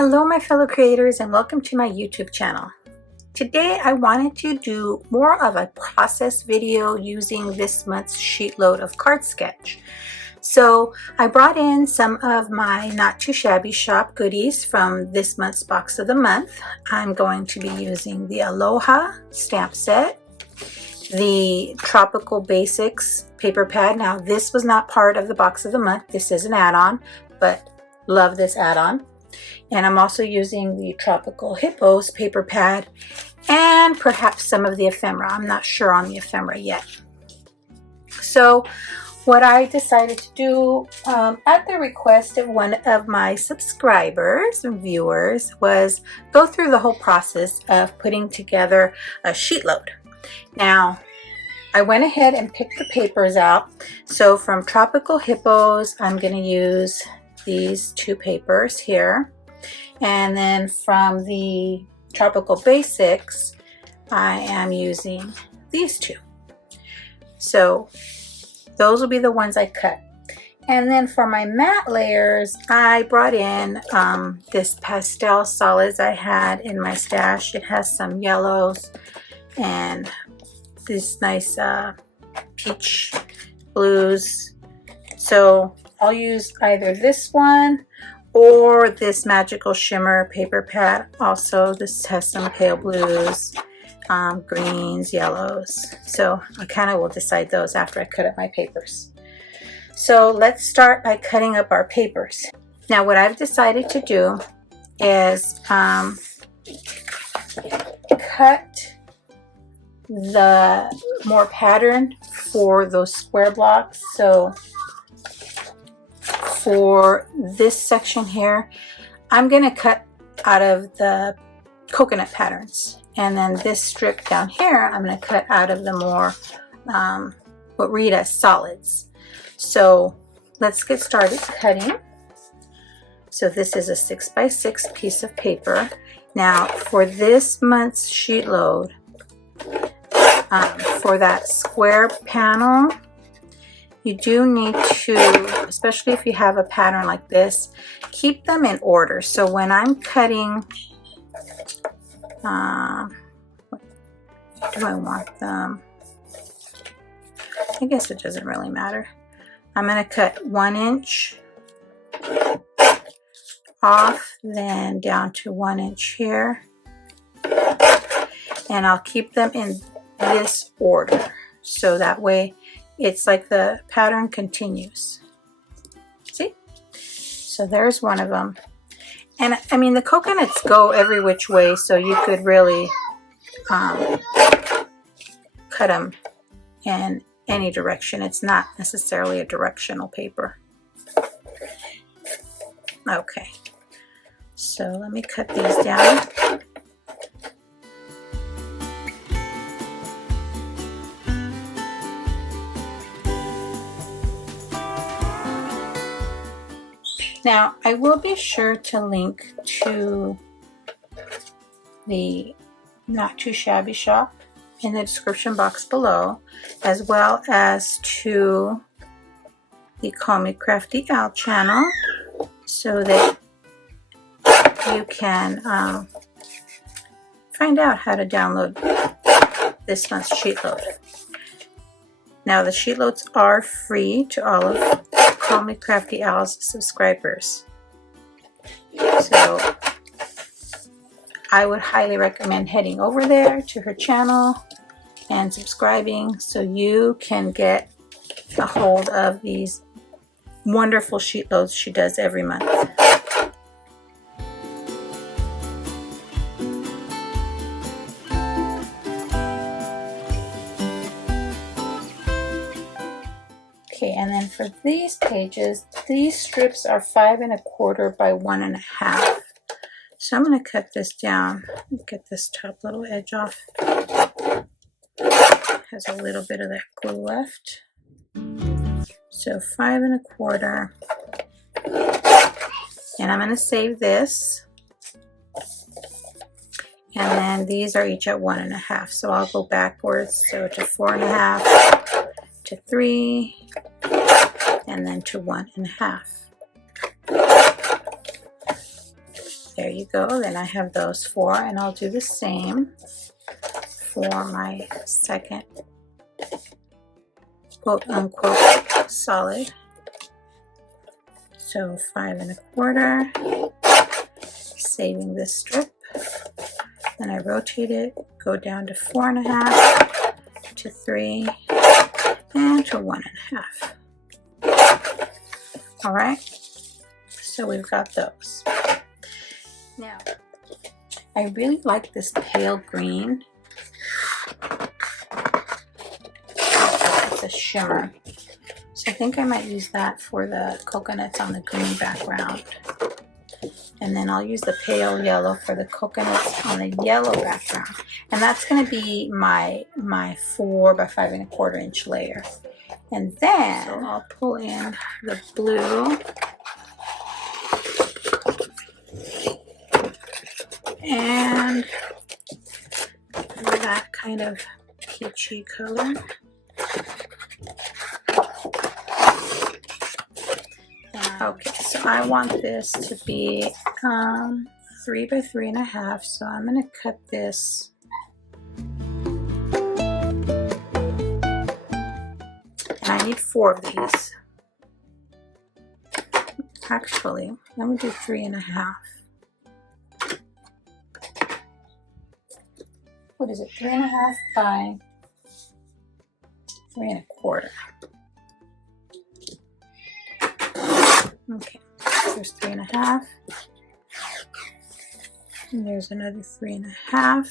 Hello my fellow creators and welcome to my YouTube channel. Today I wanted to do more of a process video using this month's Sheetload of Card Sketch. So I brought in some of my not too shabby shop goodies from this month's box of the month. I'm going to be using the Aloha stamp set, the Tropical Basics paper pad. Now this was not part of the box of the month. This is an add-on, but love this add-on. And I'm also using the Tropical Hippos paper pad and perhaps some of the ephemera. I'm not sure on the ephemera yet. So what I decided to do at the request of one of my subscribers and viewers was go through the whole process of putting together a sheet load. Now I went ahead and picked the papers out. So from Tropical Hippos I'm going to use these two papers here, and then from the Tropical Basics I am using these two. So those will be the ones I cut. And then for my matte layers I brought in this pastel solids I had in my stash. It has some yellows and this nice peach blues. So I'll use either this one or this Magical Shimmer paper pad. Also, this has some pale blues, greens, yellows. So I kind of will decide those after I cut up my papers. So let's start by cutting up our papers. Now what I've decided to do is cut the more pattern for those square blocks. So for this section here, I'm going to cut out of the coconut patterns, and then this strip down here I'm going to cut out of the more what read as solids. So let's get started cutting. So this is a 6x6 piece of paper. Now for this month's sheet load, for that square panel, you do need to, especially if you have a pattern like this, keep them in order. So when I'm cutting, what do I want them? I guess it doesn't really matter. I'm going to cut 1 inch off, then down to 1 inch here. And I'll keep them in this order. So that way it's like the pattern continues. See? So there's one of them. And I mean, the coconuts go every which way, so you could really cut them in any direction. It's not necessarily a directional paper. Okay. So let me cut these down. Now, I will be sure to link to the Not Too Shabby shop in the description box below, as well as to the Call Me Crafty Al channel, so that you can find out how to download this month's sheet load. Now, the sheet loads are free to all of Call Me Crafty Al's subscribers. So I would highly recommend heading over there to her channel and subscribing so you can get a hold of these wonderful sheet loads she does every month. Okay, and then for these pages, these strips are 5 1/4 by 1 1/2. So I'm going to cut this down. Get this top little edge off. Has a little bit of that glue left. So 5 1/4. And I'm going to save this. And then these are each at 1 1/2. So I'll go backwards. So to 4 1/2, to 3, and then to 1 1/2. there you go. Then I have those 4, and I'll do the same for my second quote unquote solid. So 5 1/4, saving this strip. Then I rotate it, go down to 4 1/2, to 3, and to 1 1/2. All right, so we've got those. Now, I really like this pale green. It's a shimmer. So I think I might use that for the coconuts on the green background. And then I'll use the pale yellow for the coconuts on the yellow background. And that's going to be my 4 by 5 1/4 inch layer. And then I'll pull in the blue and that kind of peachy color. Okay, so I want this to be 3 by 3 1/2, so I'm going to cut this. And I need 4 of these. Actually, I'm going to do 3 1/2. What is it? 3 1/2 by 3 1/4. Okay, there's 3 1/2. And there's another 3 1/2.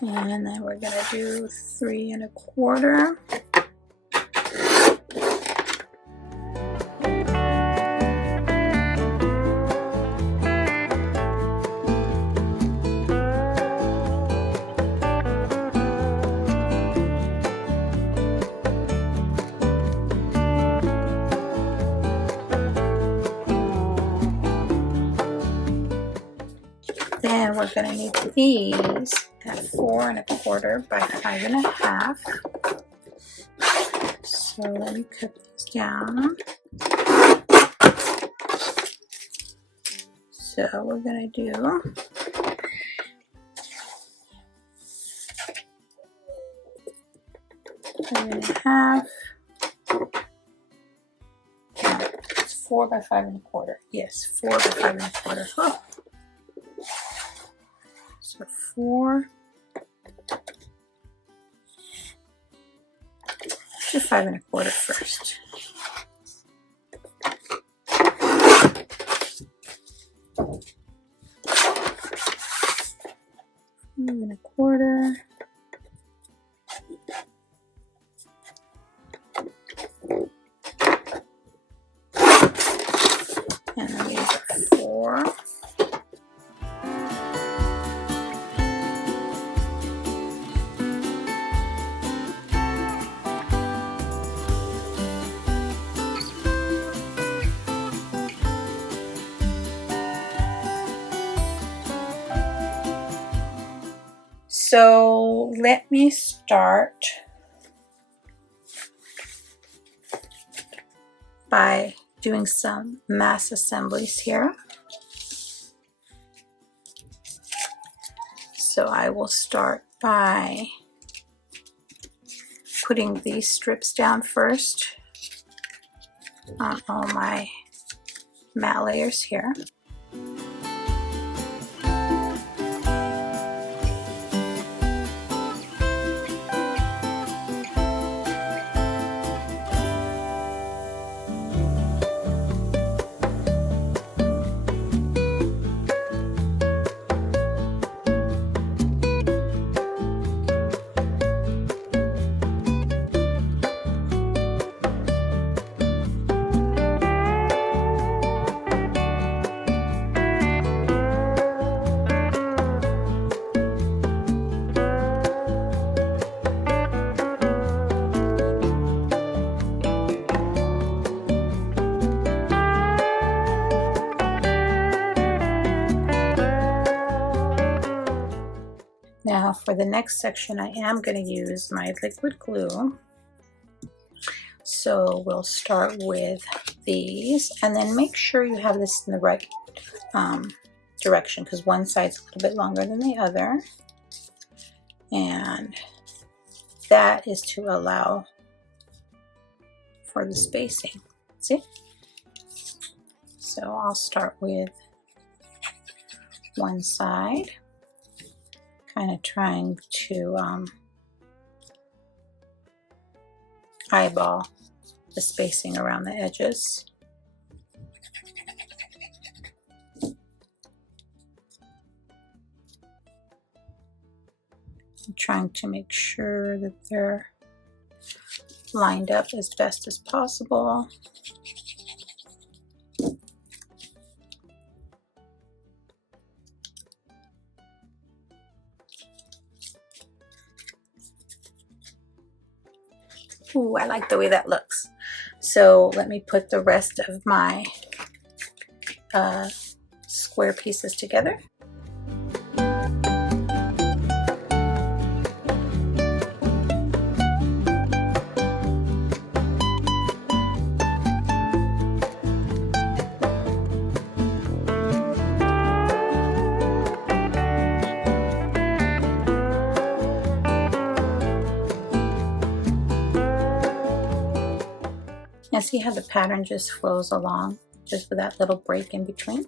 And then we're going to do 3 1/4. Then we're going to need these at 4 1/4 by 5 1/2. So let me cut these down. So we're going to do 5 1/2. No, it's 4 by 5 1/4. Yes, 4 by 5 1/4. Oh. So 4 to 5 1/4 first. And 1/4. And then these are 4. So let me start by doing some mass assemblies here. So I will start by putting these strips down first on all my matte layers here. Now for the next section, I am going to use my liquid glue. So we'll start with these, and then make sure you have this in the right direction, because one side's a little bit longer than the other, and that is to allow for the spacing. See? So I'll start with one side, kind of trying to eyeball the spacing around the edges. I'm trying to make sure that they're lined up as best as possible. Ooh, I like the way that looks. So let me put the rest of my square pieces together. Now see how the pattern just flows along, just with that little break in between?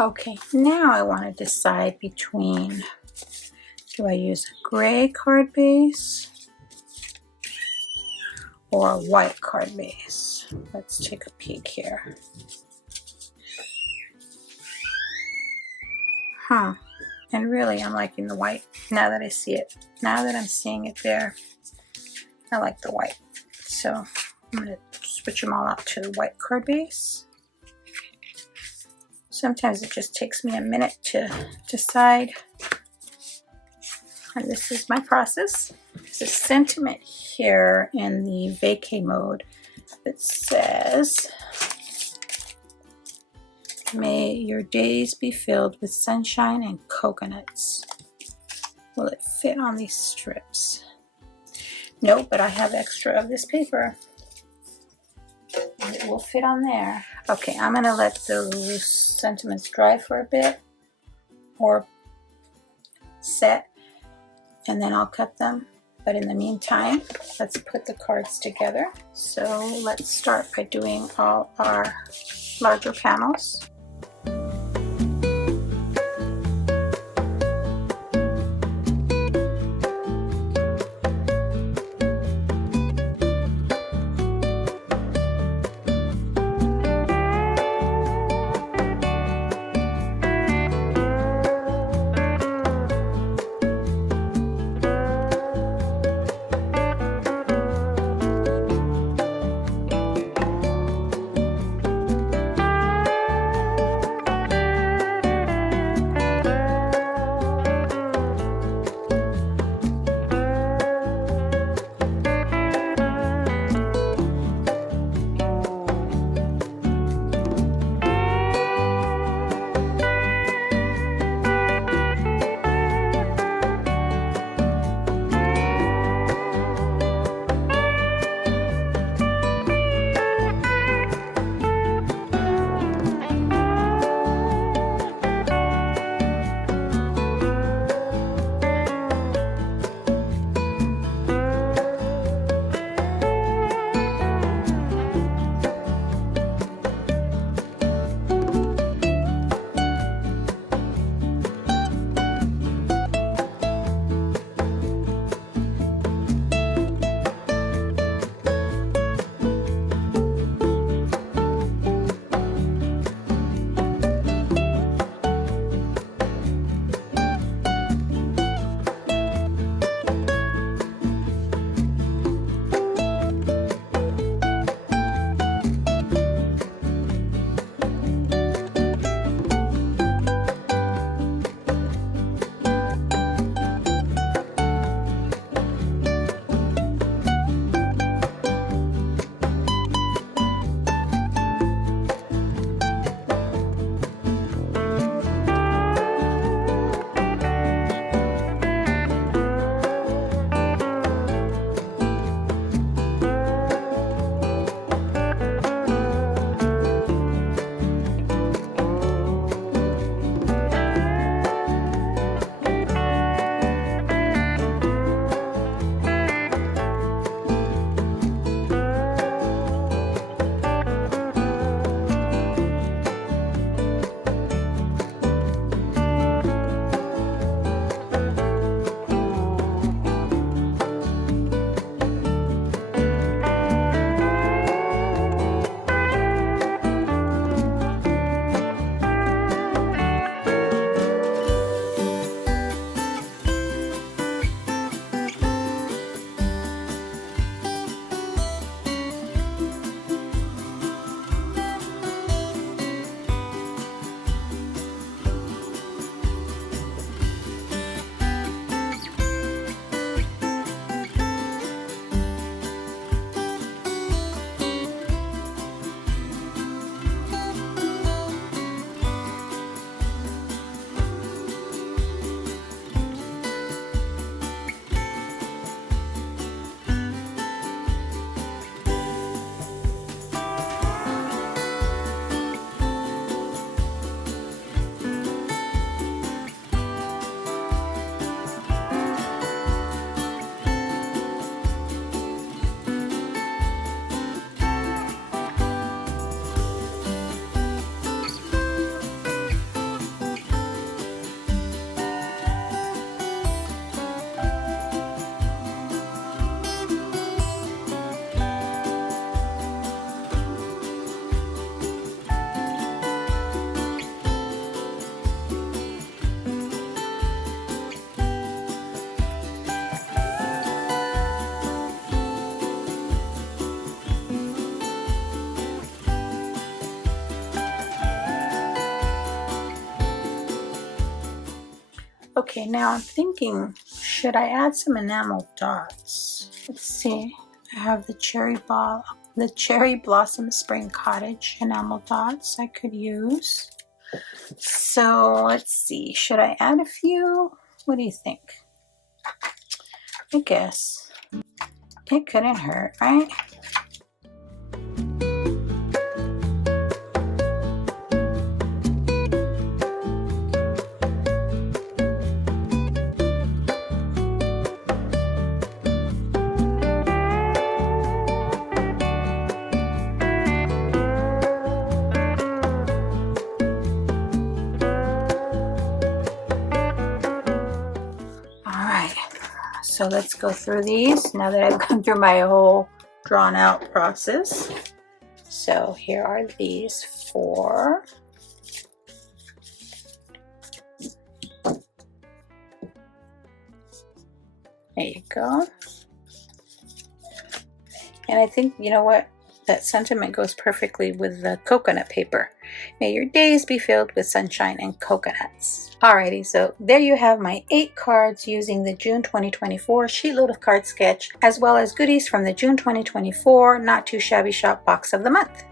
Okay, now I want to decide between, do I use a gray card base or a white card base? Let's take a peek here. And really I'm liking the white now that I see it. Now that I'm seeing it there, I like the white. So I'm going to switch them all out to the white card base. Sometimes it just takes me a minute to decide, and this is my process. There's a sentiment here in the vacay mode that says, may your days be filled with sunshine and coconuts. Will it fit on these strips? No, but I have extra of this paper. And it will fit on there. Okay, I'm going to let those sentiments dry for a bit or set, and then I'll cut them. But in the meantime, let's put the cards together. So let's start by doing all our larger panels. Okay, now I'm thinking, should I add some enamel dots? Let's see. I have the cherry blossom spring cottage enamel dots I could use. So let's see. Should I add a few? What do you think? I guess it couldn't hurt, right? So let's go through these now that I've gone through my whole drawn out process. So here are these 4. There you go. And I think, you know what? That sentiment goes perfectly with the coconut paper. May your days be filled with sunshine and coconuts. Alrighty, so there you have my 8 cards using the June 2024 Sheetload of Cards Sketch, as well as goodies from the June 2024 Not Too Shabby Shop Box of the Month.